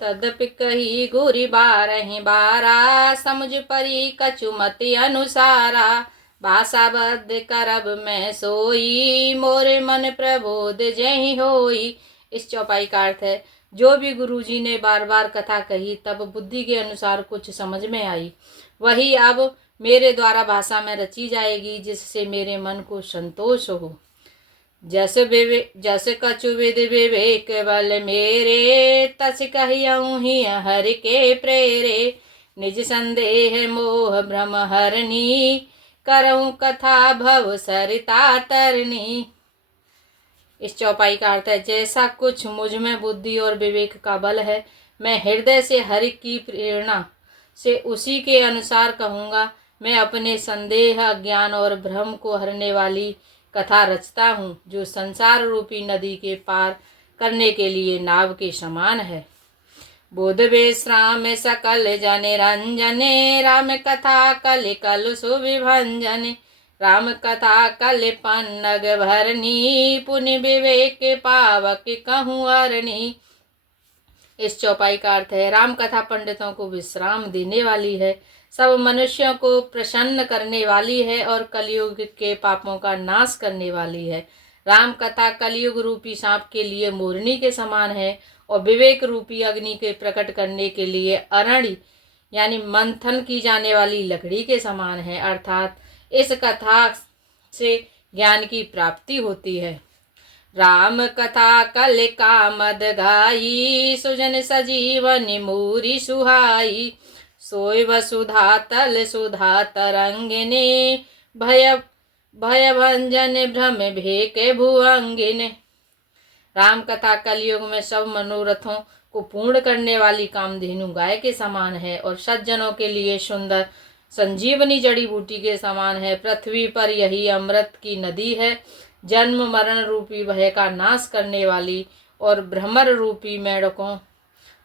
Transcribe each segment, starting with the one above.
तदपि कही गुरी बारहि बारा, समुझ परी कछुमति अनुसारा। भाषाबद्ध करब मैं सोई, मोरे मन प्रबोध जहि होई। इस चौपाई का अर्थ है, जो भी गुरुजी ने बार बार कथा कही तब बुद्धि के अनुसार कुछ समझ में आई, वही अब मेरे द्वारा भाषा में रची जाएगी, जिससे मेरे मन को संतोष हो। जस कछु विद विवेक बल मेरे, तस कहियऊँ ही हरि के प्रेरे। निज संदेह मोह भ्रम हरनी, करऊँ कथा भव सरिता तरनी। इस चौपाई का अर्थ है, जैसा कुछ मुझ में बुद्धि और विवेक का बल है, मैं हृदय से हरि की प्रेरणा से उसी के अनुसार कहूँगा। मैं अपने संदेह, अज्ञान और भ्रम को हरने वाली कथा रचता हूँ, जो संसार रूपी नदी के पार करने के लिए नाव के समान है। बोध विश्राम सकल जने रंजने, राम कथा कल कल सुविभंजने। राम कथा कल पन्नग भरनी, पुण्य विवेक पावक कहूँ अरनी। इस चौपाई का अर्थ है, राम कथा पंडितों को विश्राम देने वाली है, सब मनुष्यों को प्रसन्न करने वाली है और कलयुग के पापों का नाश करने वाली है। राम कथा कलयुग रूपी सांप के लिए मोरनी के समान है और विवेक रूपी अग्नि के प्रकट करने के लिए अरणी यानी मंथन की जाने वाली लकड़ी के समान है। अर्थात इस कथा से ज्ञान की प्राप्ति होती है। राम कथा कल कामद गाई, सुजन सजीवन मूरी सुहाई। सोय वसुधा तल सुधा तरंगिने, भय भय भंजन भ्रम भेके भुअंगिने। राम कथा कलयुग में सब मनोरथों को पूर्ण करने वाली कामधेनु गाय के समान है और सज्जनों के लिए सुंदर संजीवनी जड़ी बूटी के समान है। पृथ्वी पर यही अमृत की नदी है, जन्म मरण रूपी भय का नाश करने वाली और भ्रमर रूपी मेढकों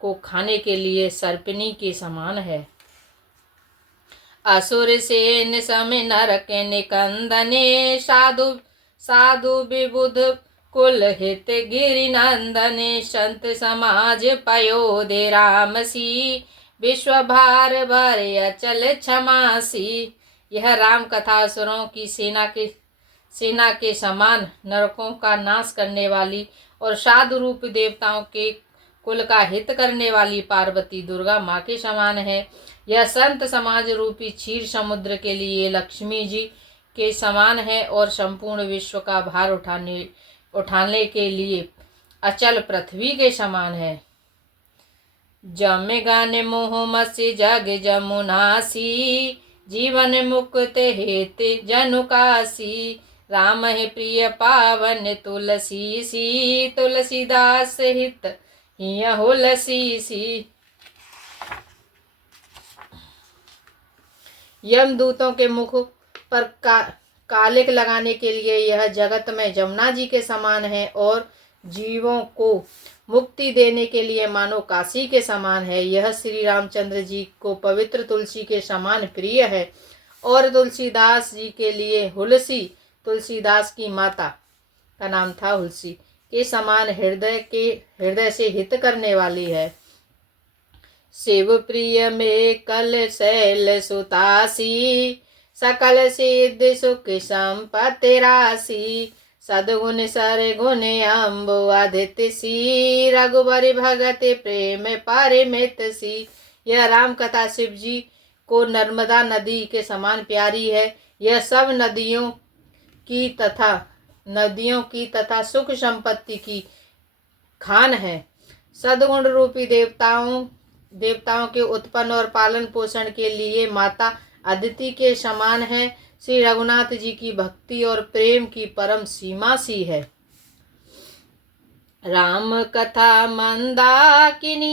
को खाने के लिए सर्पिनी के समान है। असुर सेन सम नरक निकंदने, साधु साधु विबुध कुल हित गिरि नंदने। संत समाज पयोधे रामसी, विश्व भार भर अचल क्षमासी। यह राम कथा असुरों की सेना के समान, नरकों का नाश करने वाली और साधु रूप देवताओं के कुल का हित करने वाली पार्वती दुर्गा माँ के समान है। यह संत समाज रूपी क्षीर समुद्र के लिए लक्ष्मी जी के समान है और संपूर्ण विश्व का भार उठाने के लिए अचल पृथ्वी के समान है। जम गान मोह मसी जग जमुनासी, जीवन मुक्त हेत जनु कासी। राम है प्रिय पावन तुलसी सी, तुलसीदास हित हिय होलसी सी। यमदूतों के मुख पर कालिक लगाने के लिए यह जगत में जमुना जी के समान है और जीवों को मुक्ति देने के लिए मानो काशी के समान है। यह श्री रामचंद्र जी को पवित्र तुलसी के समान प्रिय है और तुलसीदास जी के लिए हुलसी, तुलसीदास की माता का नाम था हुलसी, के समान हृदय से हित करने वाली है। शिव प्रिय में कल शैल सुतासी, सकल सिद्ध सुख संपत्ति राशि। सदगुण सर गुण अम्बु आदित्य सी, रघुबर भगत प्रेम परिमित सी। यह राम कथा शिव जी को नर्मदा नदी के समान प्यारी है। यह सब नदियों की तथा सुख संपत्ति की खान है। सदगुण रूपी देवताओं के उत्पन्न और पालन पोषण के लिए माता अदिति के समान है। श्री रघुनाथ जी की भक्ति और प्रेम की परम सीमा सी है। राम कथा मंदाकिनी,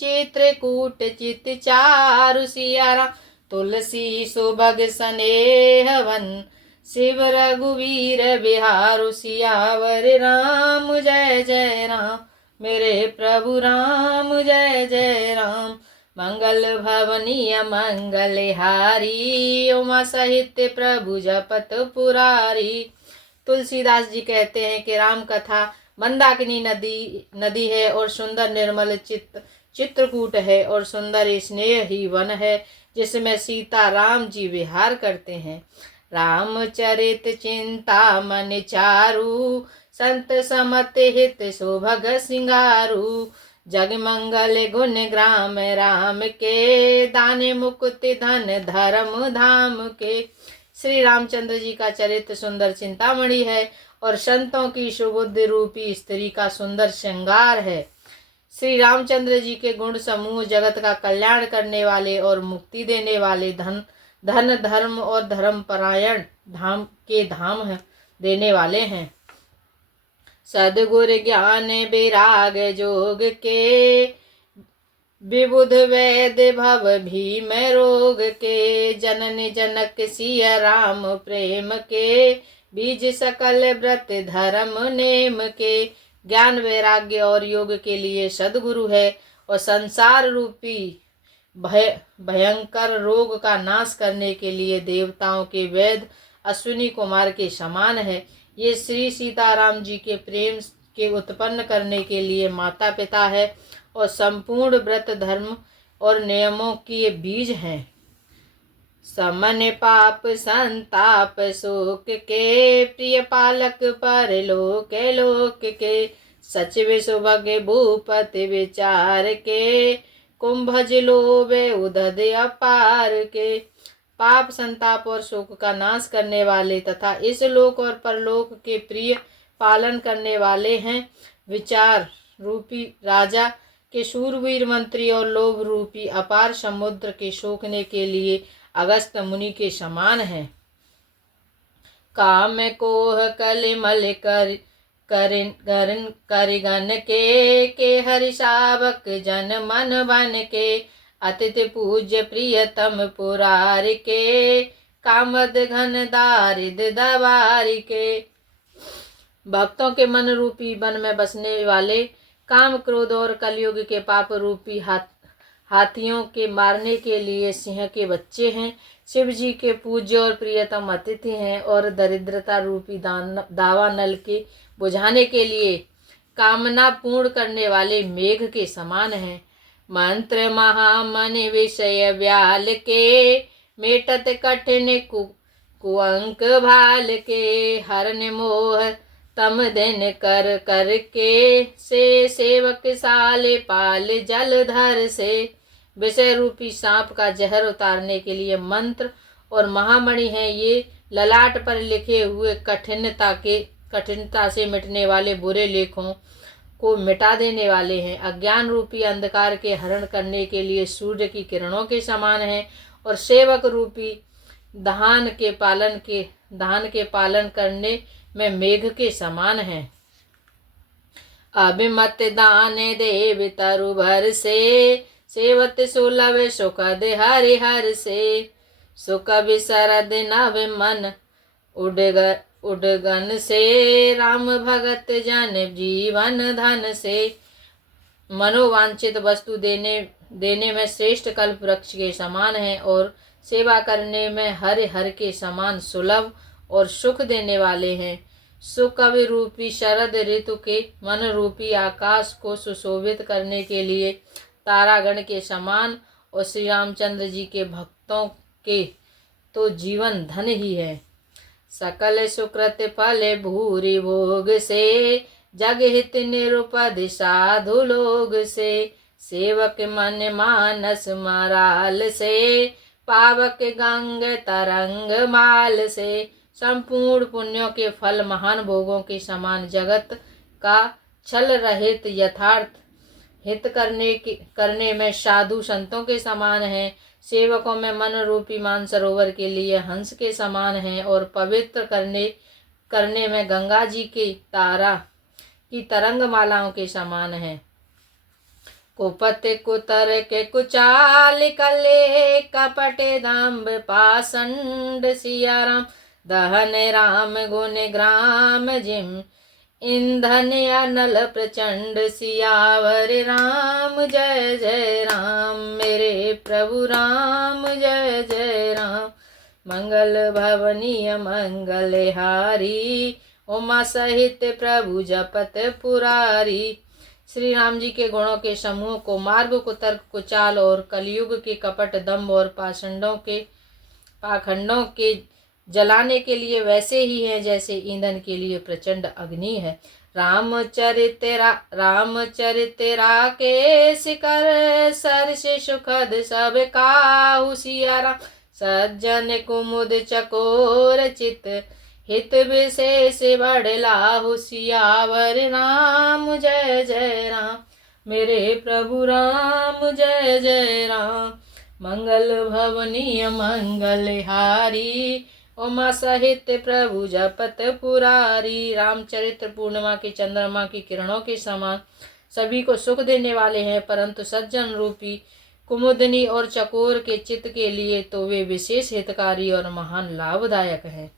चित्रकूट चित चारु सिया। तुलसी सुभग स्नेहवन, शिव रघुवीर बिहारु सियावर। राम जय जय राम, मेरे प्रभु राम जय जय राम। मंगल भवनीय मंगलहारी, उमा सहित प्रभु जपत पुरारी। तुलसीदास जी कहते हैं कि राम कथा मंदाकिनी नदी है और सुंदर निर्मल चित्त चित्रकूट है और सुंदर स्नेह ही वन है जिसमें सीता राम जी विहार करते हैं। रामचरित चिंता मन चारु, संत समत हित सुभग सिंगारू। जग मंगल गुण ग्राम राम के, दान मुकुति धन धर्म धाम के। श्री रामचंद्र जी का चरित्र सुंदर चिंतामणि है और संतों की सुबुद्धि रूपी स्त्री का सुंदर श्रृंगार है। श्री रामचंद्र जी के गुण समूह जगत का कल्याण करने वाले और मुक्ति देने वाले, धन धर्म और धर्मपरायण धाम देने वाले हैं। सद्गुर ज्ञान विराग जोग के, विबुध वैद भव भीम रोग के। जनन जनक सिया राम प्रेम के, बीज सकल व्रत धर्म नेम के। ज्ञान वैराग्य और योग के लिए सद्गुरु है और संसार रूपी भयंकर रोग का नाश करने के लिए देवताओं के वेद अश्विनी कुमार के समान है। ये श्री सीताराम जी के प्रेम के उत्पन्न करने के लिए माता पिता है और संपूर्ण व्रत धर्म और नियमों के बीज हैं। समन पाप संताप शोक के, प्रिय पालक परलोक लोक के। सचिव सुभग भूपति विचार के, कुंभज लोभे उदध अपार के। पाप संताप और शोक का नाश करने वाले तथा इस लोक और परलोक के प्रिय पालन करने वाले हैं। विचार रूपी राजा के शूरवीर मंत्री और लोभ रूपी अपार समुद्र के सोखने के लिए अगस्त मुनि के समान है। काम कोह कलिमल करिगन के हरि शावक जन मन बन के। अतिथि पूज्य प्रियतम पुरार के, कामद घन दारिद दवारी के। भक्तों के मन रूपी वन में बसने वाले काम क्रोध और कलयुग के पाप रूपी हाथियों के मारने के लिए सिंह के बच्चे हैं। शिव जी के पूज्य और प्रियतम अतिथि हैं और दरिद्रता रूपी दावा नल के बुझाने के लिए कामना पूर्ण करने वाले मेघ के समान हैं। मंत्र महामन विषय व्याल के, मेटत कठिन कुअंक भाल के। हरन मोह तम दिन कर कर के, से सेवक साले पाल जलधर से। विषय रूपी सांप का जहर उतारने के लिए मंत्र और महामणि हैं। ये ललाट पर लिखे हुए कठिनता से मिटने वाले बुरे लेखों को मिटा देने वाले हैं। अज्ञान रूपी अंधकार के हरण करने के लिए सूर्य की किरणों के समान हैं और सेवक रूपी धान के पालन करने में मेघ के समान हैं। अभिमत दान देव तरु भर से, सेवत सुलभ सुखद हरिहर से। सुख विसरद नव मन उडगन से, राम भगत जन जीवन धन से। मनोवांछित वस्तु देने में श्रेष्ठ कल्प वृक्ष के समान है और सेवा करने में हर के समान सुलभ और सुख देने वाले हैं। सुकवि रूपी शरद ऋतु के मन रूपी आकाश को सुशोभित करने के लिए तारागण के समान और श्री रामचंद्र जी के भक्तों के तो जीवन धन ही है। सकल सुकृत फल भूरि भोग से, जग हित निरुपद साधु लोग से। सेवक मन मानस मराल से, पावक गंग तरंग माल से। संपूर्ण पुण्यों के फल महान भोगों के समान जगत का छल रहित यथार्थ हित करने में साधु संतों के समान है। सेवकों में मन रूपी मानसरोवर के लिए हंस के समान है और पवित्र करने में गंगा जी की तरंग मालाओं के समान है। कुपत कुतर के कुचाल कले, कपटे दाम्ब पाषंड सिया राम। दहन राम गुण ग्राम जिम, ईंधन अनल प्रचंड सियावर राम। जय जय राम मेरे प्रभु राम, जय जय राम। मंगल भवनीय मंगलहारी, उमा सहित प्रभु जपत पुरारी। श्री राम जी के गुणों के समूह को, मार्ग को, तर्क को, चाल और कलयुग के कपट, दम्भ और पाखंडों के जलाने के लिए वैसे ही है जैसे ईंधन के लिए प्रचंड अग्नि है। रामचरित के शिखर सर से सुखद सब काहू सिया राम। सज्जन कुमुद चकोर चित हित विशेष बड़लाहु सियावर राम। जय जय राम मेरे प्रभु राम, जय जय राम। मंगल भवनीय मंगलहारी, उमा सहित प्रभु जपत पुरारी। रामचरित्र पूर्णिमा की चंद्रमा की किरणों के समान सभी को सुख देने वाले हैं, परंतु सज्जन रूपी कुमुदनी और चकोर के चित्त के लिए तो वे विशेष हितकारी और महान लाभदायक हैं।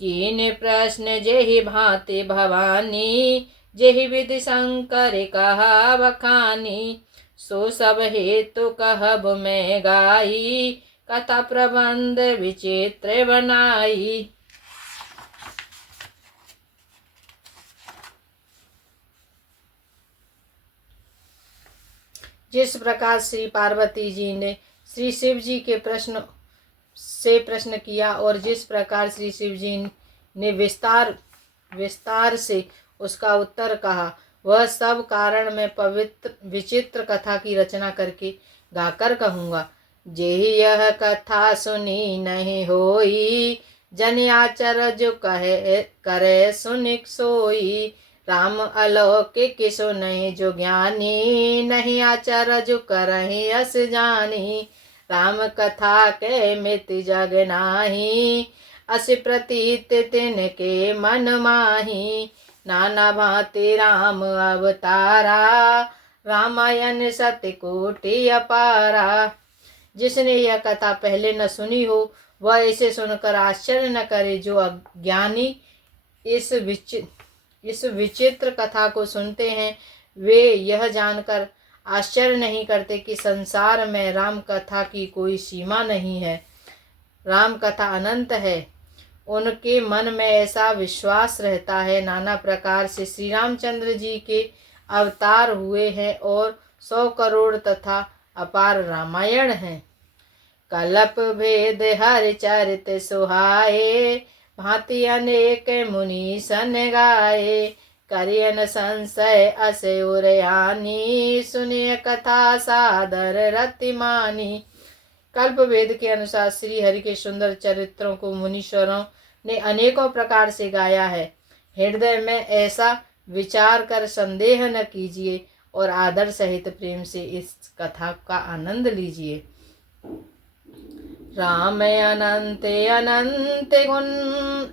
कीन प्रश्न जेहि भांति भवानी, जेहि विधि शंकर कहा बखानी। सो सब हेतु कहब मैं गाई, कथा प्रबंध विचित्र बनाई। जिस प्रकार श्री पार्वती जी ने श्री शिव जी के प्रश्न किया और जिस प्रकार श्री शिव जी ने विस्तार से उसका उत्तर कहा, वह सब कारण मैं विचित्र कथा की रचना करके गाकर कहूँगा। जेहि यह कथा सुनी नहीं होई, जन आचर जो कहे करे सुनिक सोई। राम अलौकिक सुनहि जो ज्ञानी, नहीं आचर जो करहि अस जानी। राम कथा के मित जग नाही, अस प्रतीत तिनके मन माही। नाना भांति राम अवतारा, रामायण सत्य कोटि अपारा। जिसने यह कथा पहले न सुनी हो वह इसे सुनकर आश्चर्य न करे। जो अज्ञानी इस विचित्र कथा को सुनते हैं वे यह जानकर आश्चर्य नहीं करते कि संसार में राम कथा की कोई सीमा नहीं है, राम कथा अनंत है। उनके मन में ऐसा विश्वास रहता है नाना प्रकार से श्री रामचंद्र जी के अवतार हुए हैं और 100 करोड़ तथा अपार रामायण है। कल्प भेद हर चरित सुहाए, भांति अनेक मुनि सन गाए। करियन संशय अस उरयानी, सुनिय कथा सादर रति मानी। कल्प वेद के अनुसार श्री हरि के सुंदर चरित्रों को मुनीश्वरों ने अनेकों प्रकार से गाया है। हृदय में ऐसा विचार कर संदेह न कीजिए और आदर सहित प्रेम से इस कथा का आनंद लीजिए। राम अनंत अनंत गुण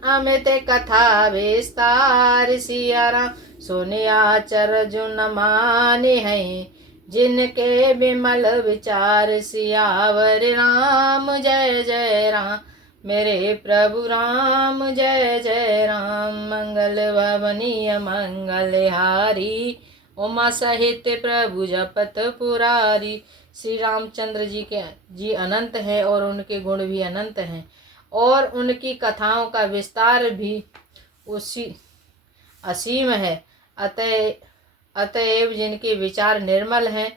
अमित कथा विस्तार, सिया राम सुनिया चर जुन माने हैं। जिनके विमल विचार, सियावर राम। जय जय राम मेरे प्रभु राम, जय जय राम। मंगल भवनीय मंगलहारी, उमा सहित प्रभु जपत पुरारी। श्री रामचंद्र जी अनंत हैं और उनके गुण भी अनंत हैं और उनकी कथाओं का विस्तार भी असीम है। अतएव जिनके विचार निर्मल हैं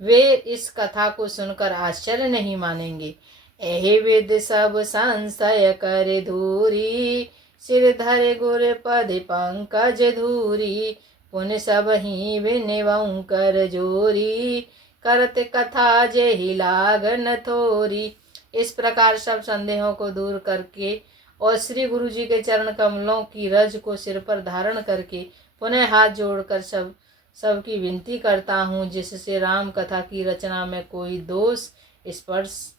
वे इस कथा को सुनकर आश्चर्य नहीं मानेंगे। एहि विद सब संशय कर धूरी, सिर धर गुर पद पंकज धूरी। पुन सब ही विनिवं कर जोरी, करत कथा जेहि लागन थोरी। इस प्रकार सब संदेहों को दूर करके और श्री गुरु जी के चरण कमलों की रज को सिर पर धारण करके पुनः हाथ जोड़कर सबकी विनती करता हूँ, जिससे राम कथा की रचना में कोई दोष स्पर्श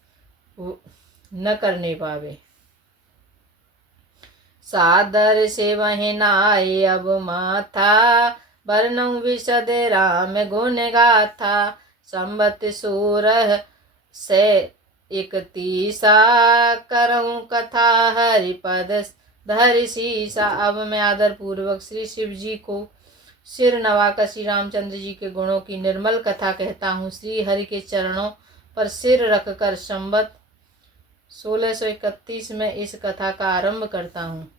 न करने पावे। सादर से वहनाए अब माथा, वर्णं विशद राम गुण गाथा। संबत सोरह से 31 करऊं कथा, हरिपद धरि सीसा। अब मैं आदर पूर्वक श्री शिव जी को सिर नवाकर श्री रामचंद्र जी के गुणों की निर्मल कथा कहता हूँ। श्री हरि के चरणों पर सिर रखकर संबत 1631 में इस कथा का आरंभ करता हूँ।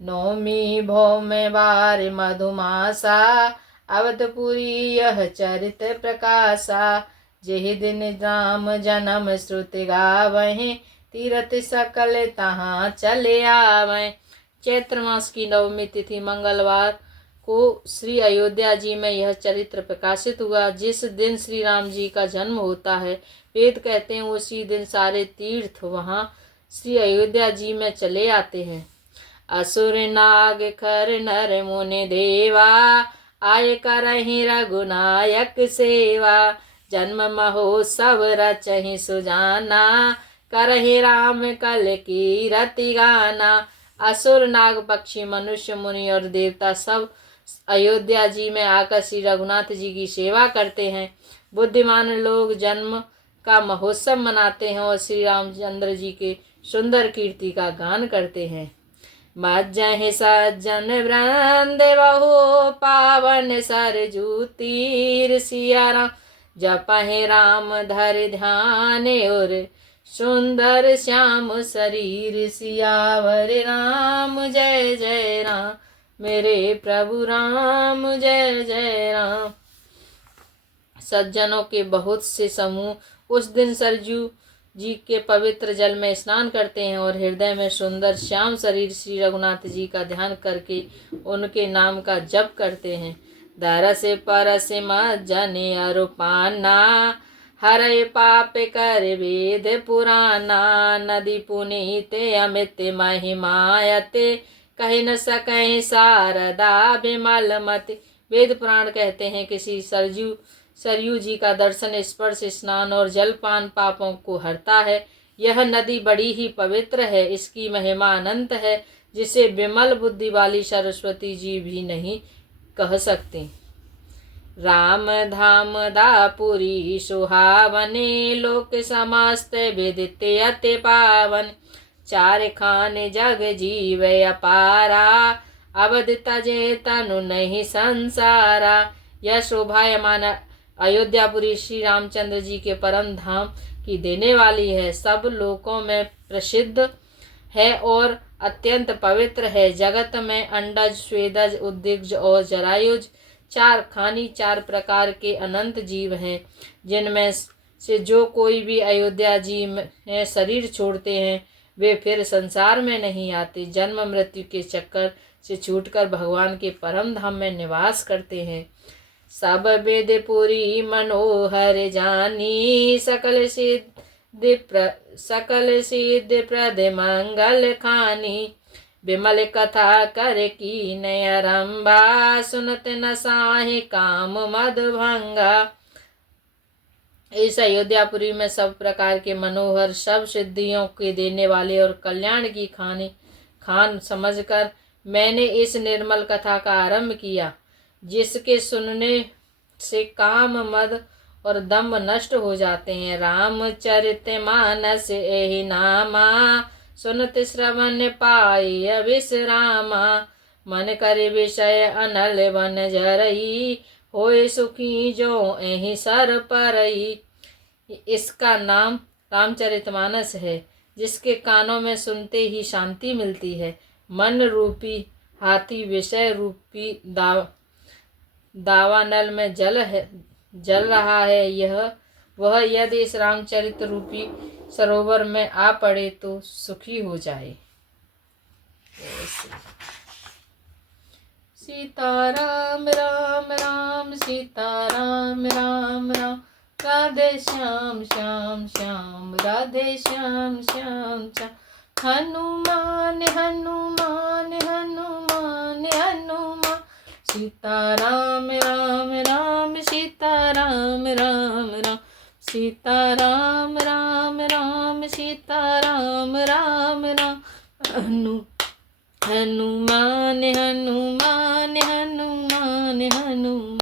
नौमी भौम बार मधुमासा, अवधपुरी यह चरित प्रकाशा, जेहि दिन राम जन्म श्रुति गावहीं, तीरथ सकल तहाँ चले आवैं। चैत्र मास की नवमी तिथि मंगलवार को श्री अयोध्या जी में यह चरित्र प्रकाशित हुआ। जिस दिन श्री राम जी का जन्म होता है, वेद कहते हैं उसी दिन सारे तीर्थ वहाँ श्री अयोध्या जी में चले आते हैं। असुर नाग खर नर मुनि देवा, आय करहि रघुनायक सेवा। जन्म महोत्सव रचहि सुजाना, करहि राम कल की रति गाना। असुर नाग पक्षी मनुष्य मुनि और देवता सब अयोध्या जी में आकर श्री रघुनाथ जी की सेवा करते हैं। बुद्धिमान लोग जन्म का महोत्सव मनाते हैं और श्री रामचंद्र जी के सुंदर कीर्ति का गान करते हैं। मज्जहि सज्जन वृंद बहु, पावन सरजू तीर सिया राम। जपहि राम धरि ध्यान, और सुंदर श्याम शरीर सियावर राम। जय जय राम मेरे प्रभु राम, जय जय राम। सज्जनों के बहुत से समूह उस दिन सरजू जी के पवित्र जल में स्नान करते हैं और हृदय में सुंदर श्याम शरीर श्री रघुनाथ जी का ध्यान करके उनके नाम का जप करते हैं। दरस परस मज्जन अरुपाना, हरे पाप कर वेद पुराना। नदी पुनीत अमित महिमायते, कह न सकें शारदा विमल मति। वेद पुराण कहते हैं किसी सरयू जी का दर्शन, स्पर्श, स्नान और जलपान पापों को हरता है। यह नदी बड़ी ही पवित्र है, इसकी महिमा अनंत है, जिसे विमल बुद्धि वाली सरस्वती जी भी नहीं कह सकती। राम धाम दापुरी सुहावने, लोक समस्त विदित अति पावन। चार खान जग जीव अपारा, अवध तजे तनु नहीं संसारा। यह शोभायमान अयोध्यापुरी श्री रामचंद्र जी के परम धाम की देने वाली है, सब लोकों में प्रसिद्ध है और अत्यंत पवित्र है। जगत में अंडज, स्वेदज, उद्दिज और जरायुज चार खानी, चार प्रकार के अनंत जीव हैं, जिनमें से जो कोई भी अयोध्या जी में शरीर छोड़ते हैं वे फिर संसार में नहीं आते, जन्म मृत्यु के चक्कर से छूटकर भगवान के परम धाम में निवास करते हैं। सब वेद पुरी मनोहर जानी, सकल सिद्ध प्रद मंगल खानी। विमल कथा कर की नयरंबा, सुनत न साहि काम मद भंगा। इस अयोध्यापुरी में सब प्रकार के मनोहर, सब सिद्धियों के देने वाले और कल्याण की खान समझकर मैंने इस निर्मल कथा का आरंभ किया, जिसके सुनने से काम, मद और दम्भ नष्ट हो जाते हैं। रामचरितमानस एहि नामा, सुनत श्रवण पाई विश्रामा। मन कर विषय अनल वन जरई, होए सुखी जो एहि सर परई। इसका नाम रामचरितमानस है, जिसके कानों में सुनते ही शांति मिलती है। मन रूपी हाथी विषय रूपी दावानल में जल रहा है, वह यदि इस रामचरित रूपी सरोवर में आ पड़े तो सुखी हो जाए। सीताराम राम राम, सीताराम राम राम। राधे श्याम श्याम श्याम, राधे श्याम श्याम श्याम। हनुमान हनुमान हनुमान हनुमान। सीताराम राम राम, सीताराम राम राम। सीताराम राम राम, सीताराम राम राम। हनुमान हनुमान हनुमान हनुमान।